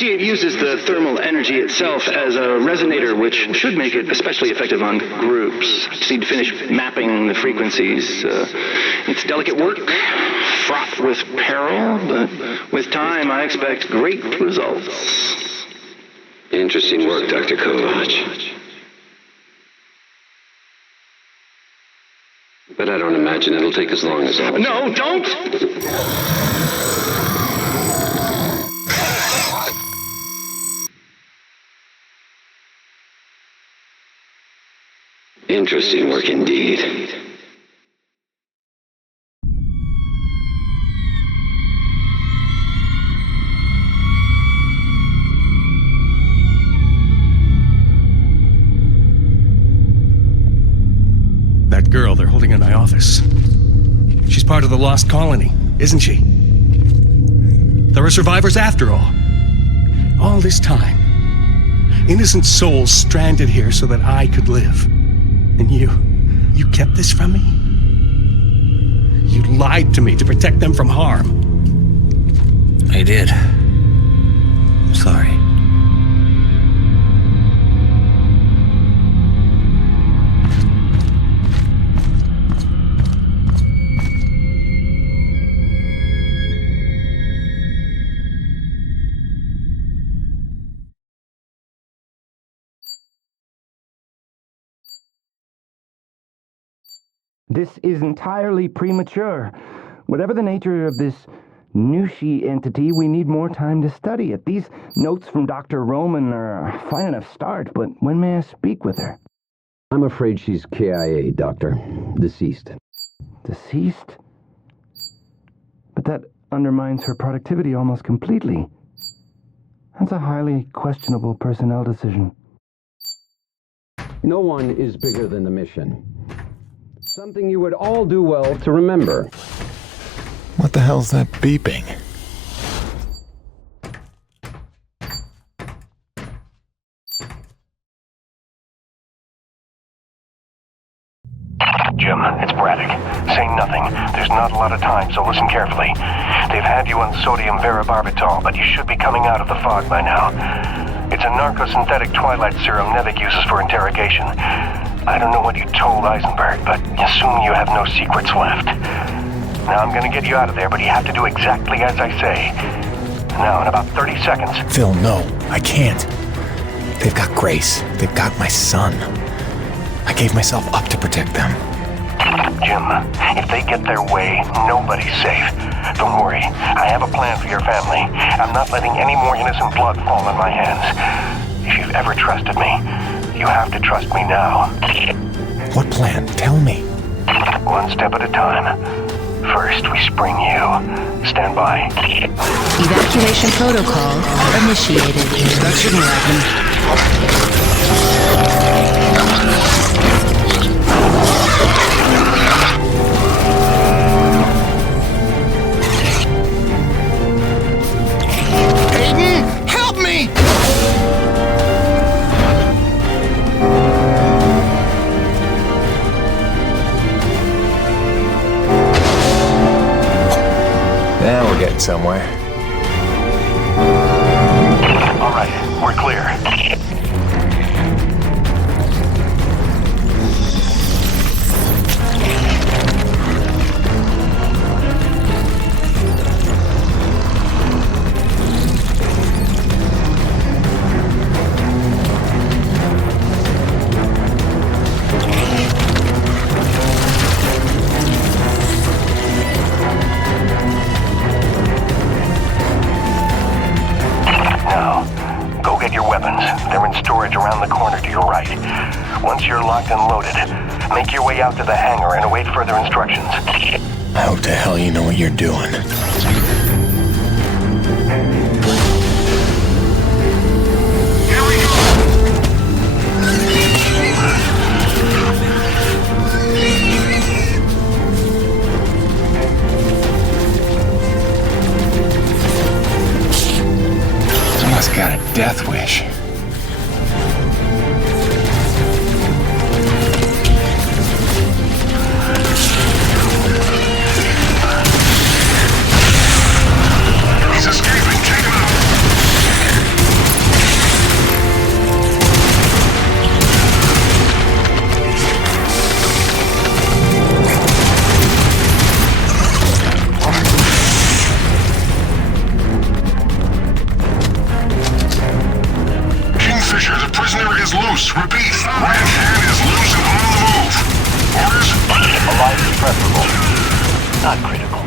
see, it uses the thermal energy itself as a resonator, which should make it especially effective on groups. Just need to finish mapping the frequencies. It's delicate work, fraught with peril, but with time, I expect great results. Interesting work, Dr. Kovac. But I don't imagine it'll take as long as all. No, don't! Interesting work indeed. That girl they're holding in my office. She's part of the lost colony, isn't she? There are survivors after all. All this time. Innocent souls stranded here so that I could live. And you kept this from me? You lied to me to protect them from harm. I did. I'm sorry. This is entirely premature. Whatever the nature of this Nushi entity, we need more time to study it. These notes from Dr. Roman are a fine enough start, but when may I speak with her? I'm afraid she's KIA, Doctor. Deceased. Deceased? But that undermines her productivity almost completely. That's a highly questionable personnel decision. No one is bigger than the mission. Something you would all do well to remember. What the hell's that beeping? Jim, it's Braddock. Say nothing. There's not a lot of time, so listen carefully. They've had you on sodium varibarbital, but you should be coming out of the fog by now. It's a narcosynthetic twilight serum Nevik uses for interrogation. I don't know what you told Eisenberg, but assume you have no secrets left. Now I'm gonna get you out of there, but you have to do exactly as I say. Now, in about 30 seconds... Phil, no, I can't. They've got Grace. They've got my son. I gave myself up to protect them. Jim, if they get their way, nobody's safe. Don't worry, I have a plan for your family. I'm not letting any more innocent blood fall on my hands. If you've ever trusted me, you have to trust me now. What plan? Tell me. One step at a time. First, we spring you. Stand by. Evacuation protocol initiated. That shouldn't happen. Aiden, help me! Now we're getting somewhere. All right, we're clear. Around the corner to your right. Once you're locked and loaded, make your way out to the hangar and await further instructions. I hope to hell you know what you're doing. Here we go! Someone's got a death wish. not critical.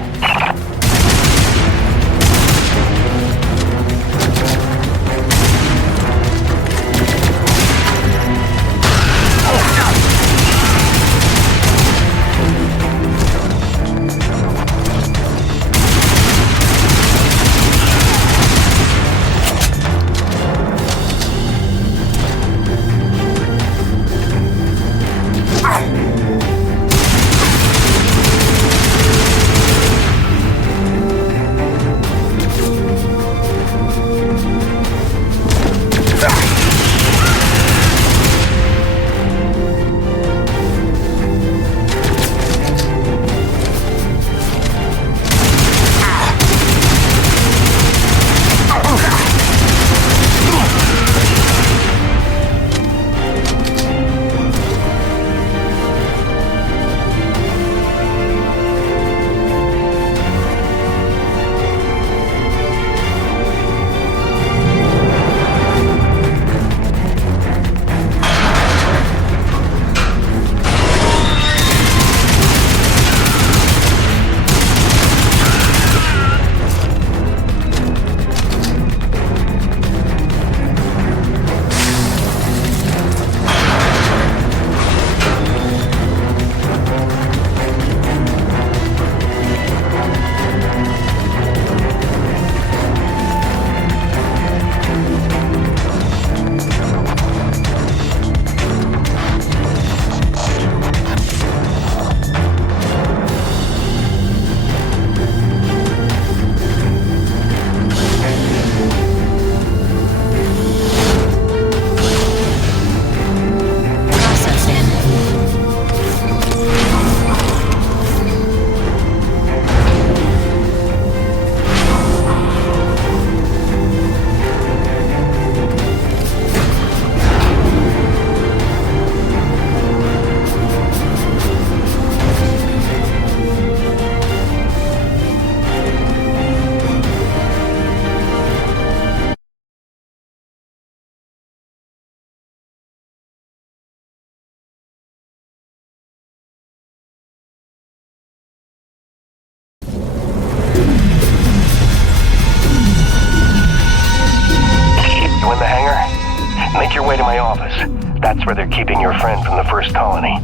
That's where they're keeping your friend from the first colony.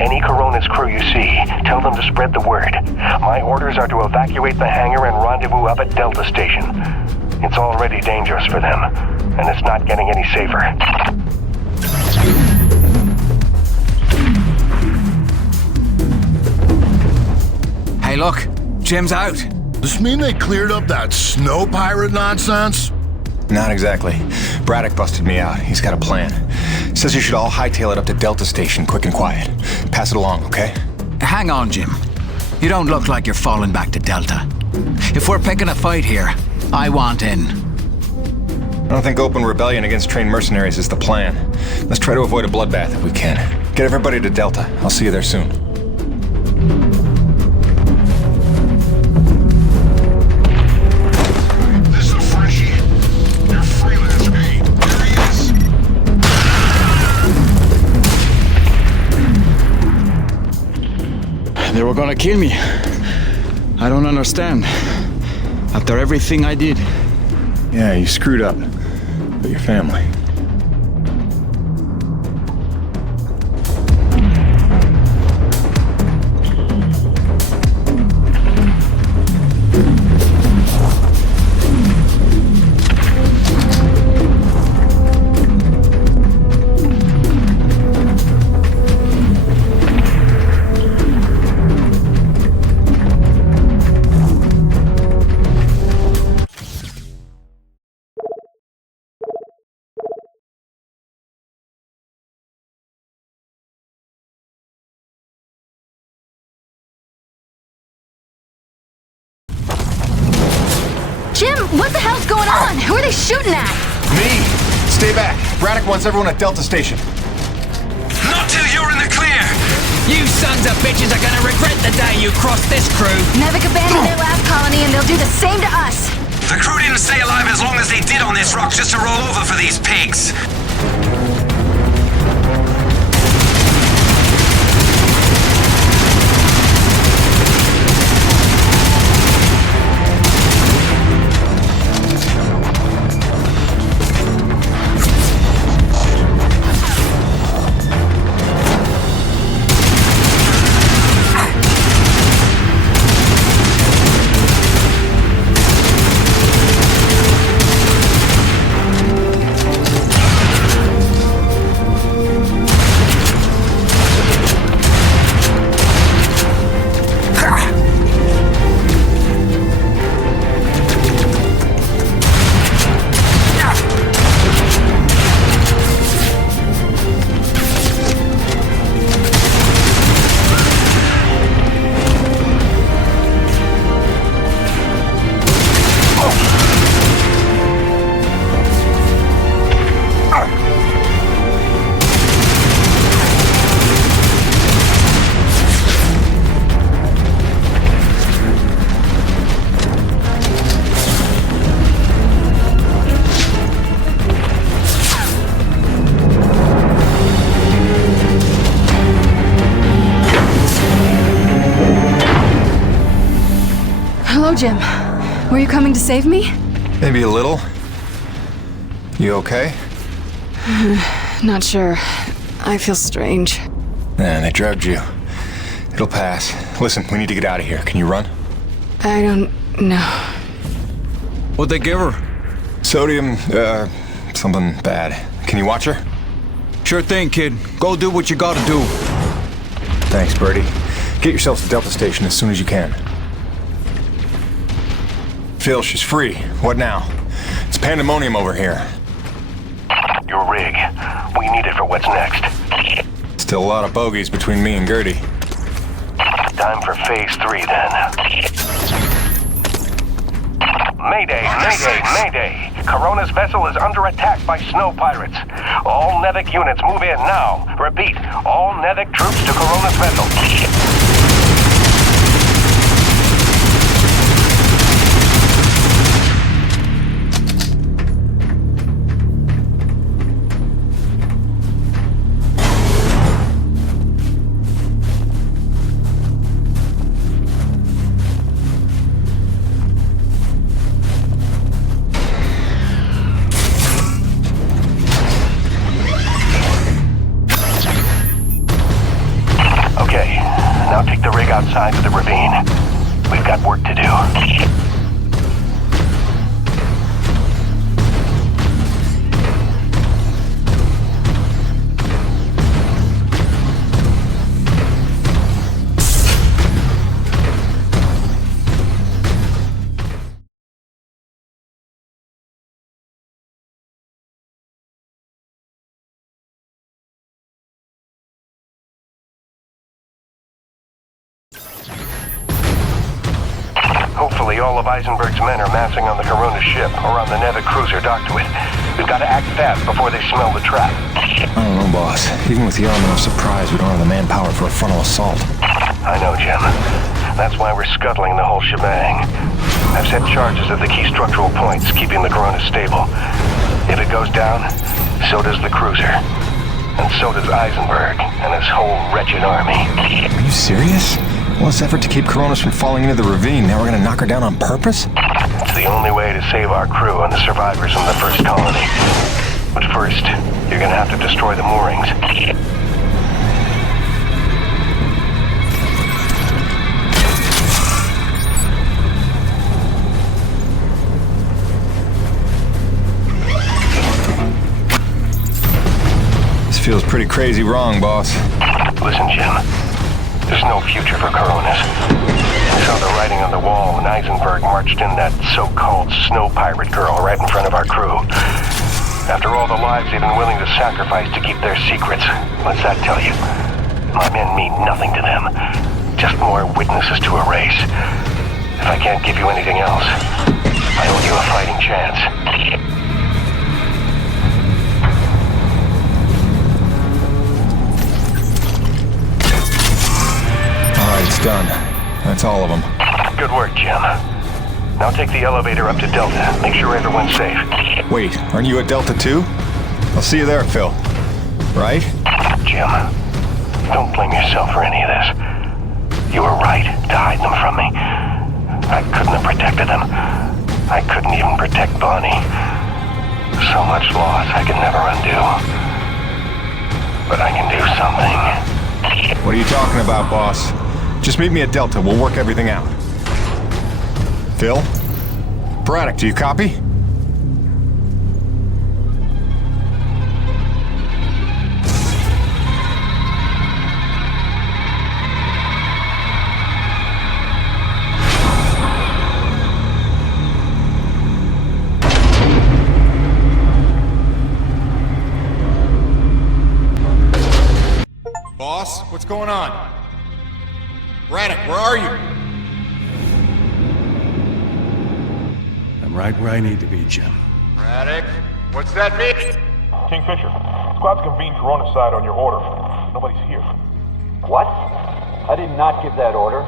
Any Corona's crew you see, tell them to spread the word. My orders are to evacuate the hangar and rendezvous up at Delta Station. It's already dangerous for them, and it's not getting any safer. Hey, look. Jim's out. Does this mean they cleared up that snow pirate nonsense? Not exactly. Braddock busted me out. He's got a plan. Says you should all hightail it up to Delta Station, quick and quiet. Pass it along, okay? Hang on, Jim. You don't look like you're falling back to Delta. If we're picking a fight here, I want in. I don't think open rebellion against trained mercenaries is the plan. Let's try to avoid a bloodbath if we can. Get everybody to Delta. I'll see you there soon. They were gonna kill me. I don't understand. After everything I did. Yeah, you screwed up. But your family. Jim, what the hell's going on? Who are they shooting at? Me! Stay back. Braddock wants everyone at Delta Station. Not till you're in the clear! You sons of bitches are gonna regret the day you crossed this crew. Nevik abandoned their last colony and they'll do the same to us. The crew didn't stay alive as long as they did on this rock just to roll over for these pigs. Hello, Jim. Were you coming to save me? Maybe a little. You okay? Not sure. I feel strange. They drugged you. It'll pass. Listen, we need to get out of here. Can you run? I don't know. What'd they give her? Sodium, something bad. Can you watch her? Sure thing, kid. Go do what you gotta do. Thanks, Birdie. Get yourselves to Delta Station as soon as you can. Phil, she's free. What now? It's pandemonium over here. Your rig. We need it for what's next. Still a lot of bogeys between me and Gertie. Time for phase 3, then. Mayday, mayday, mayday. Corona's vessel is under attack by snow pirates. All Nevik units move in now. Repeat, all Nevik troops to Corona's vessel. Outside of the ravine. We've got work to do. Hopefully all of Eisenberg's men are massing on the Corona ship or on the Nevik cruiser docked to it. We've got to act fast before they smell the trap. I don't know, boss. Even with the element of surprise, we don't have the manpower for a frontal assault. I know, Jim. That's why we're scuttling the whole shebang. I've set charges at the key structural points, keeping the Corona stable. If it goes down, so does the cruiser. And so does Eisenberg and his whole wretched army. Are you serious? All this effort to keep Coronas from falling into the ravine, now we're gonna knock her down on purpose? It's the only way to save our crew and the survivors in the first colony. But first, you're gonna have to destroy the moorings. This feels pretty crazy wrong, boss. Listen, Jim. There's no future for Coronas. I saw the writing on the wall when Eisenberg marched in that so-called snow pirate girl right in front of our crew. After all the lives they've been willing to sacrifice to keep their secrets, what's that tell you? My men mean nothing to them. Just more witnesses to erase. If I can't give you anything else, I owe you a fighting chance. It's done. That's all of them. Good work, Jim. Now take the elevator up to Delta. Make sure everyone's safe. Wait, aren't you at Delta too? I'll see you there, Phil. Right? Jim, don't blame yourself for any of this. You were right to hide them from me. I couldn't have protected them. I couldn't even protect Bonnie. So much loss I can never undo. But I can do something. What are you talking about, boss? Just meet me at Delta. We'll work everything out. Phil? Braddock, do you copy? Boss, what's going on? Braddock, where are you? I'm right where I need to be, Jim. Braddock, what's that mean? Kingfisher, squad's convened Corona side on your order. Nobody's here. What? I did not give that order.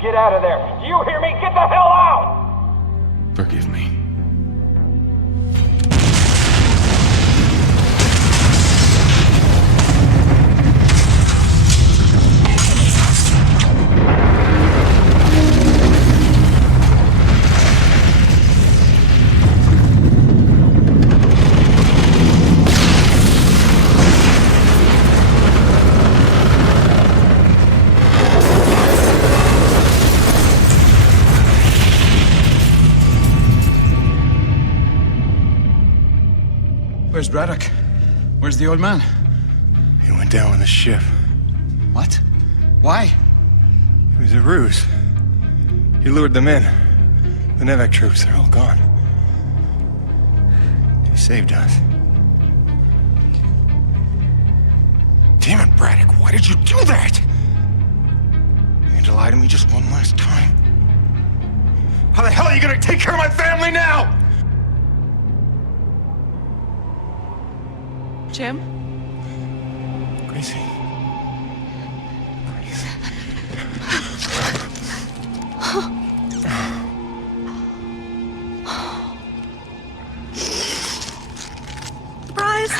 Get out of there. Do you hear me? Get the hell out! Forgive me. Braddock? Where's the old man? He went down with the ship. What? Why? It was a ruse. He lured them in. The Nevek troops, they're all gone. He saved us. Damn it, Braddock, why did you do that? You had to lie to me just one last time. How the hell are you gonna take care of my family now? Jim? Gracie. Surprise!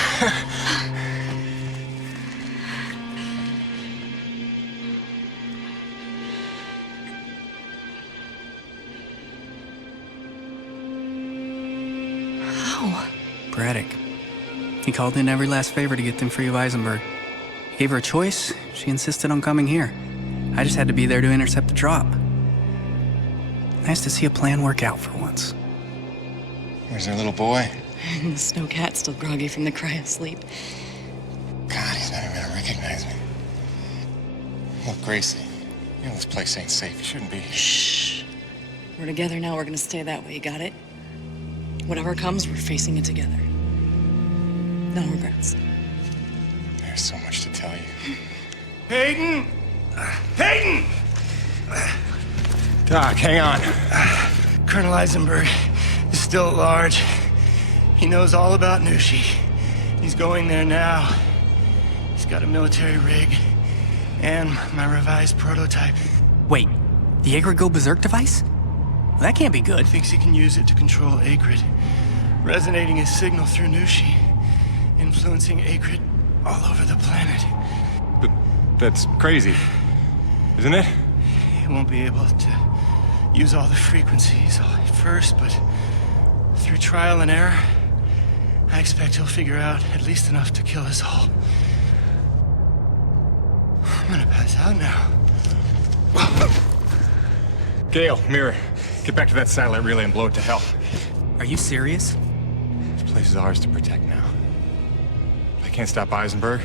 How? Braddock. He called in every last favor to get them free of Eisenberg. He gave her a choice. She insisted on coming here. I just had to be there to intercept the drop. Nice to see a plan work out for once. Where's their little boy? And the snowcat's still groggy from the cryo sleep. God, he's not even gonna recognize me. Look, Gracie, you know this place ain't safe. You shouldn't be here. Shh. We're together now. We're gonna stay that way. You got it? Whatever comes, we're facing it together. No regrets. There's so much to tell you. Hayden! Hayden! Doc, hang on. Colonel Eisenberg is still at large. He knows all about Nushi. He's going there now. He's got a military rig and my revised prototype. Wait, the Agrid Go Berserk device? Well, that can't be good. Thinks he can use it to control Agrid, resonating his signal through Nushi, influencing Agrid all over the planet. But that's crazy, isn't it? He won't be able to use all the frequencies at first, but through trial and error, I expect he'll figure out at least enough to kill us all. I'm gonna pass out now. Gale, Mirror, get back to that satellite relay and blow it to hell. Are you serious? This place is ours to protect now. If I can't stop Eisenberg,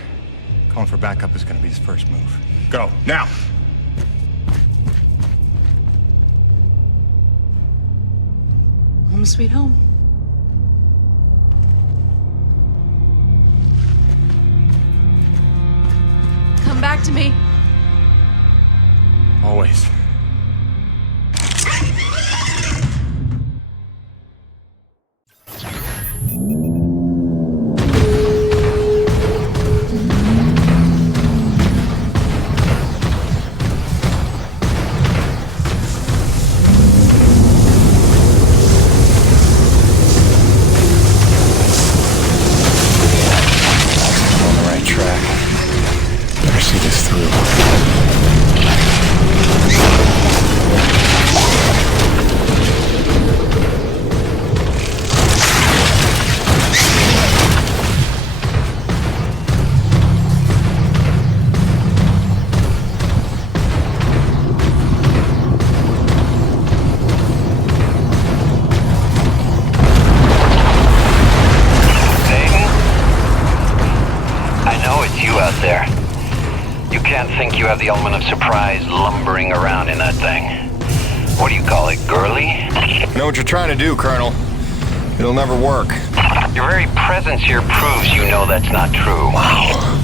calling for backup is gonna be his first move. Go, now! Home sweet home. Come back to me. Always. You have the element of surprise lumbering around in that thing. What do you call it, girly? I know what you're trying to do, Colonel. It'll never work. Your very presence here proves you know that's not true. Wow.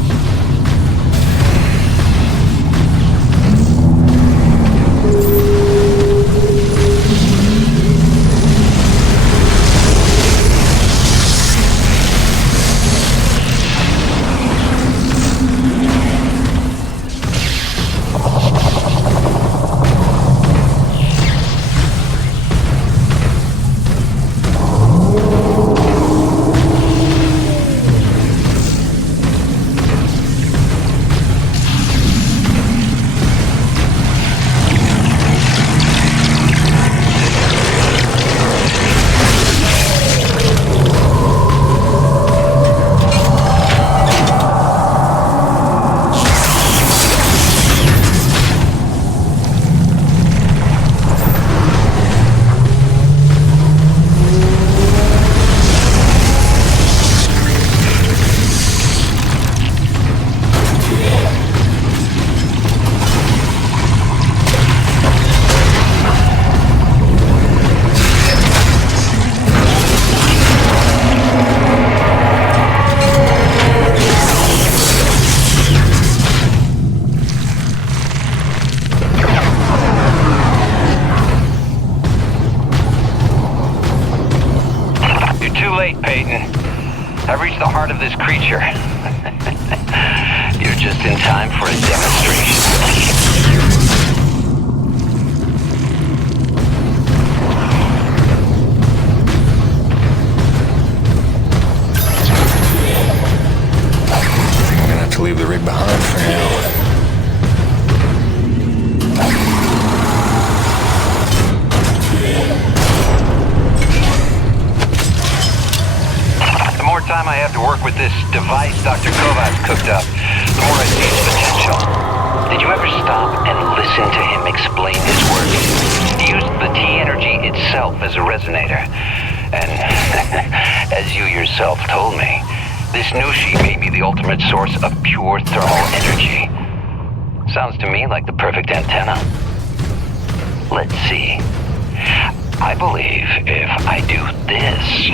part of this creature. You're just in time for a demonstration. I'm gonna have to leave the rig behind for now. The more time I have to work with this device Dr. Kovac's cooked up, the more I see its potential. Did you ever stop and listen to him explain his work? He used the T-energy itself as a resonator. And as you yourself told me, this Nushi may be the ultimate source of pure thermal energy. Sounds to me like the perfect antenna. Let's see. I believe if I do this...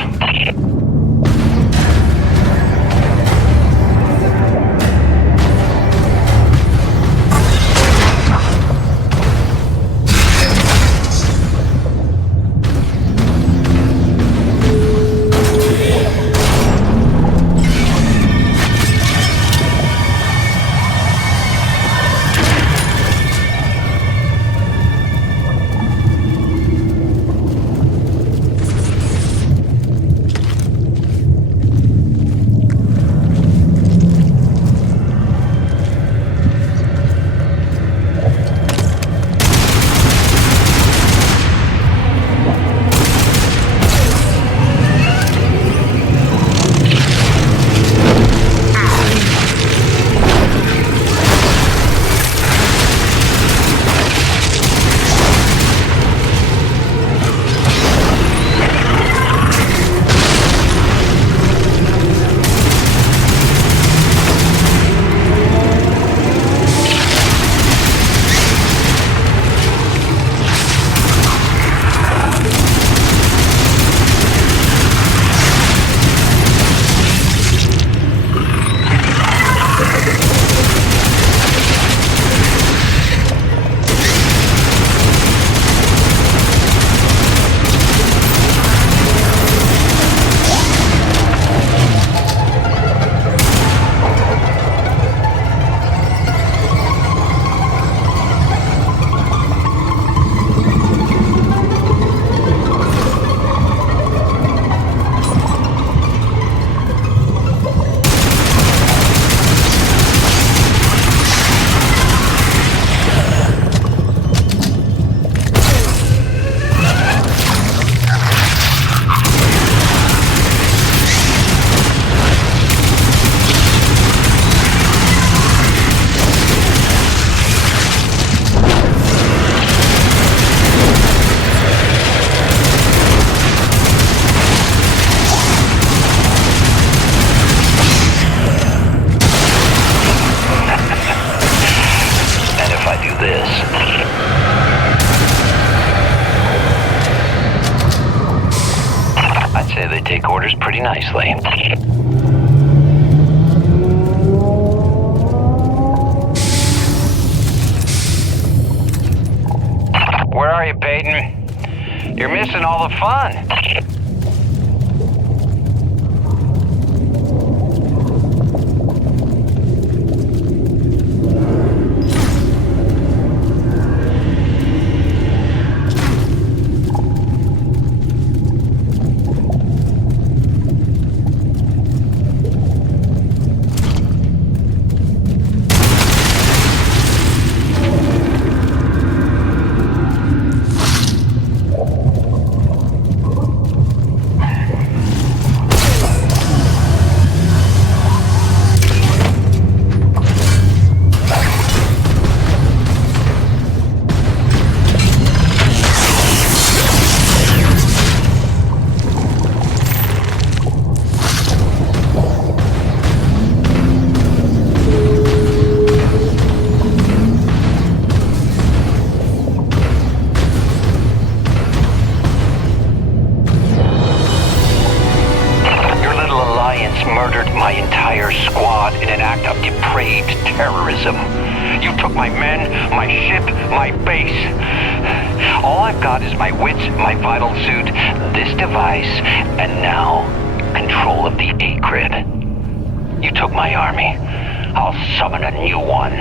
Nicely. Where are you, Peyton? You're missing all the fun. Murdered my entire squad in an act of depraved terrorism. You took my men, my ship, my base. All I've got is my wits, my vital suit, this device, and now control of the A-Grid. You took my army. I'll summon a new one.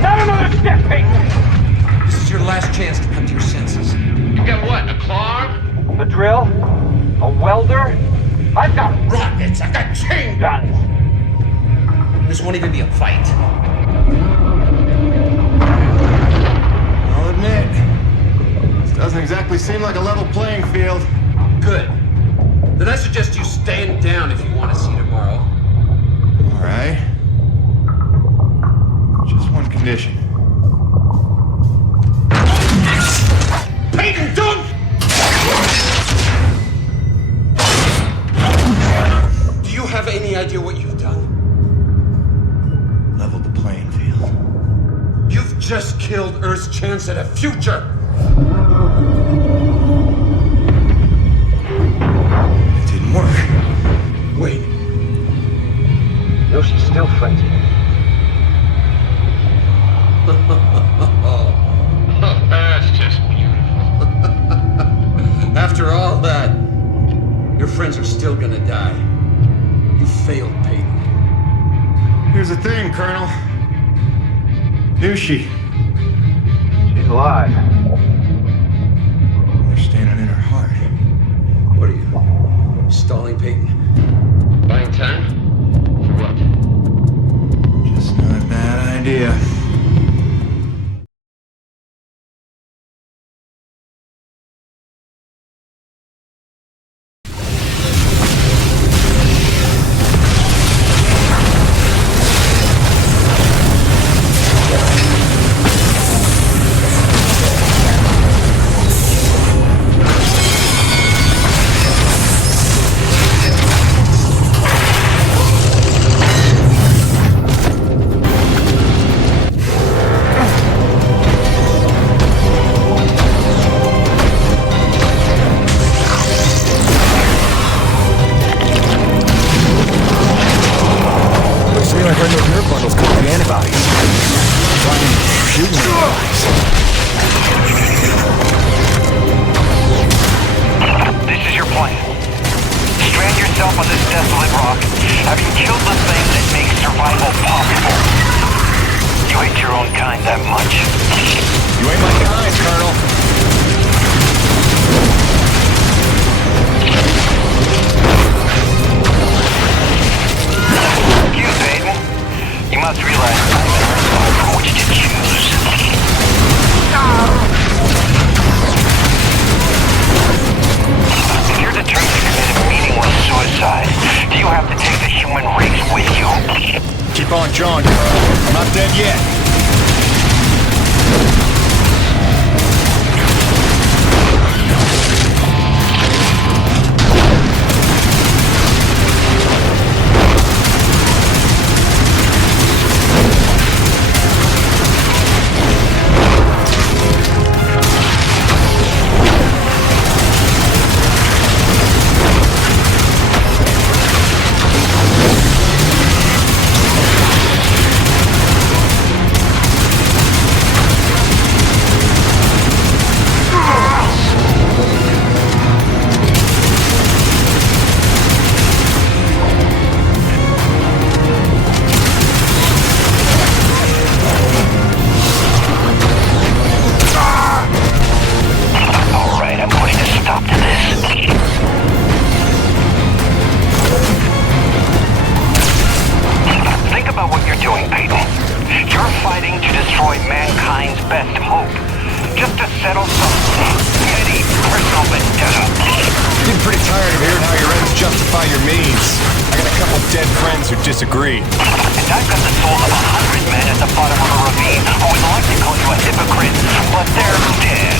Not another step, Peyton! This is your last chance to come to your senses. You got what, a claw arm? A drill? A welder? I've got rockets! I've got chain guns! This won't even be a fight. I'll admit, this doesn't exactly seem like a level playing field. Good. Then I suggest you stand down if you want to see tomorrow. All right. Just one condition. Peyton, don't! Do you have any idea what you've done? Leveled the playing field. You've just killed Earth's chance at a future! It didn't work. Wait. No, she's still friends with me. That's just beautiful. After all that, your friends are still gonna die. You failed, Peyton. Here's the thing, Colonel. Nushi. She's alive. You're standing in her heart. What are you, stalling, Peyton? Buying time? For what? Just not a bad idea. Disagree. And I've got the souls of 100 men at the bottom of a ravine who would like to call you a hypocrite, but they're dead.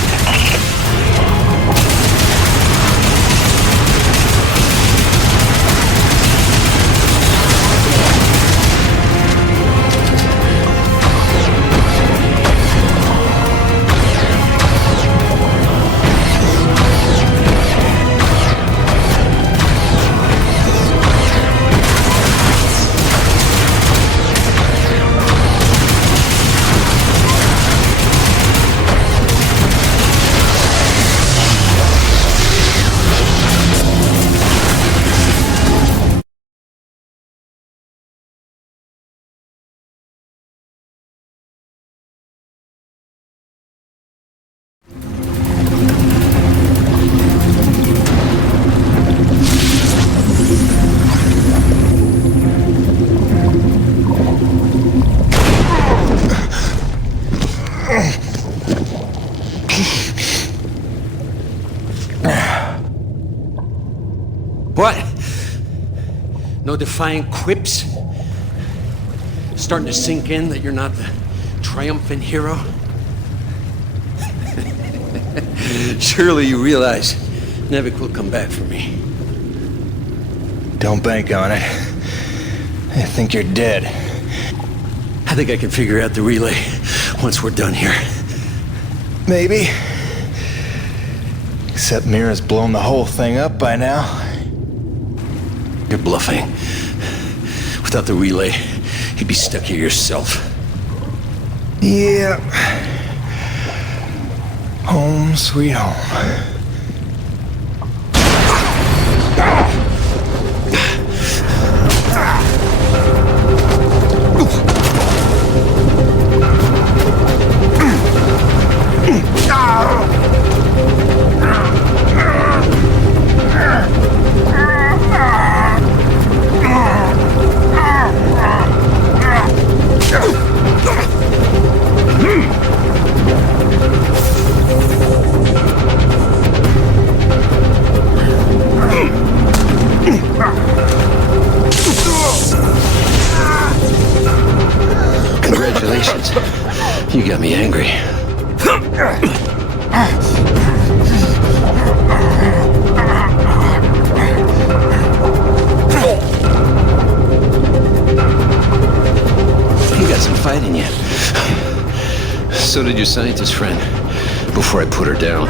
No defiant quips? Starting to sink in that you're not the triumphant hero? Surely you realize Nevik will come back for me. Don't bank on it. I think you're dead. I think I can figure out the relay once we're done here. Maybe. Except Mira's blown the whole thing up by now. You're bluffing. Without the relay, you'd be stuck here yourself. Yeah. Home sweet home. Congratulations. You got me angry. You got some fight in you. So did your scientist friend, before I put her down.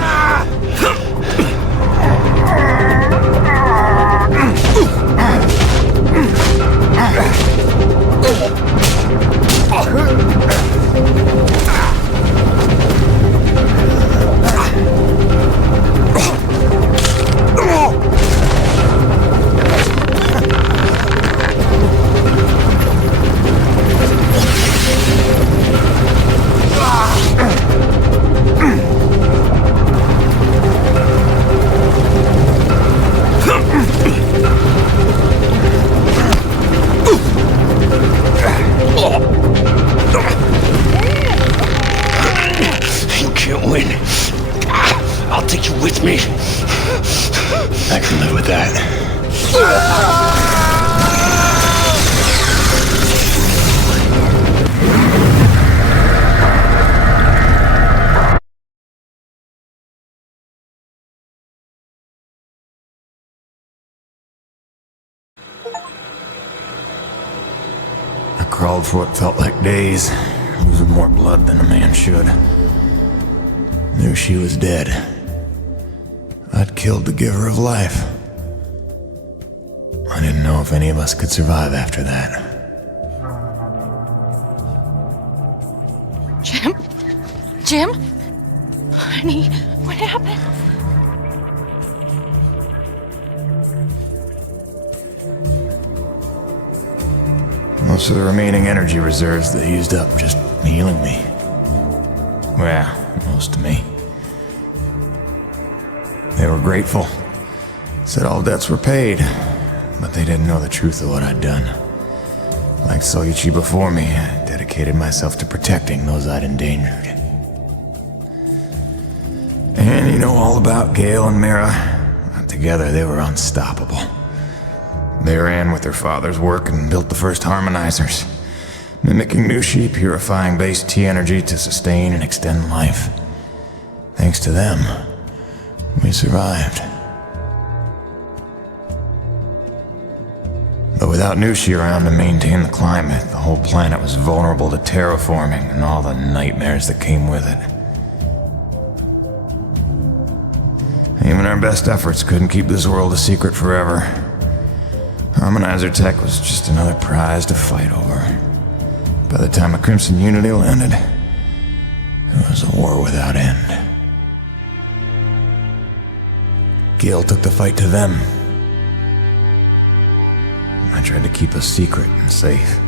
I can live with that. I crawled for what felt like days, losing more blood than a man should. Knew she was dead. I'd killed the giver of life. I didn't know if any of us could survive after that. Jim? Jim? Honey, what happened? Most of the remaining energy reserves they used up just healing me. Well, most of me. They were grateful. Said all debts were paid, but they didn't know the truth of what I'd done. Like Soichi before me, I dedicated myself to protecting those I'd endangered. And you know all about Gale and Mira. Together they were unstoppable. They ran with their father's work and built the first harmonizers, mimicking Nushi, purifying base T energy to sustain and extend life. Thanks to them, we survived. But without Nushi around to maintain the climate, the whole planet was vulnerable to terraforming and all the nightmares that came with it. Even our best efforts couldn't keep this world a secret forever. Harmonizer tech was just another prize to fight over. By the time the Crimson Unity landed, it was a war without end. Gale took the fight to them. I tried to keep us secret and safe.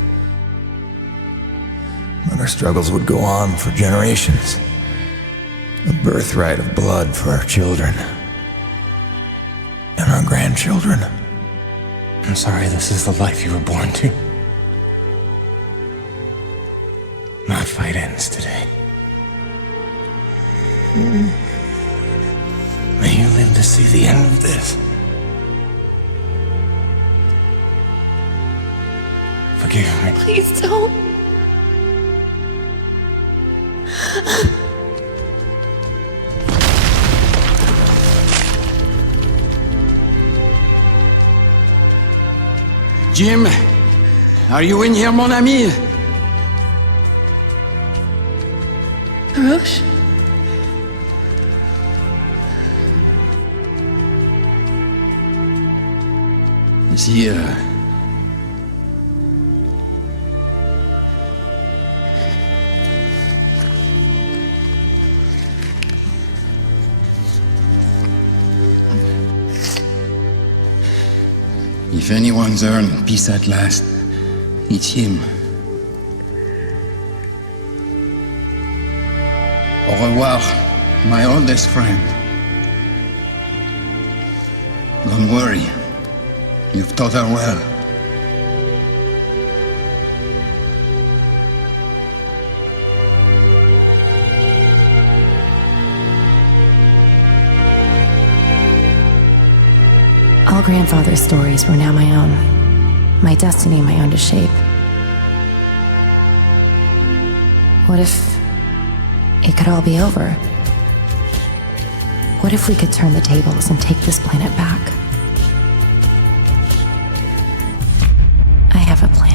But our struggles would go on for generations. A birthright of blood for our children. And our grandchildren. I'm sorry this is the life you were born to. My fight ends today. May you live to see the end of this. Forgive me. Please don't. Jim, are you in here, mon ami? Roche? Is he, If anyone's earned peace at last, it's him. Au revoir, my oldest friend. Don't worry. You've taught her well. All grandfather's stories were now my own. My destiny my own to shape. What if it could all be over? What if we could turn the tables and take this planet back? I have a plan.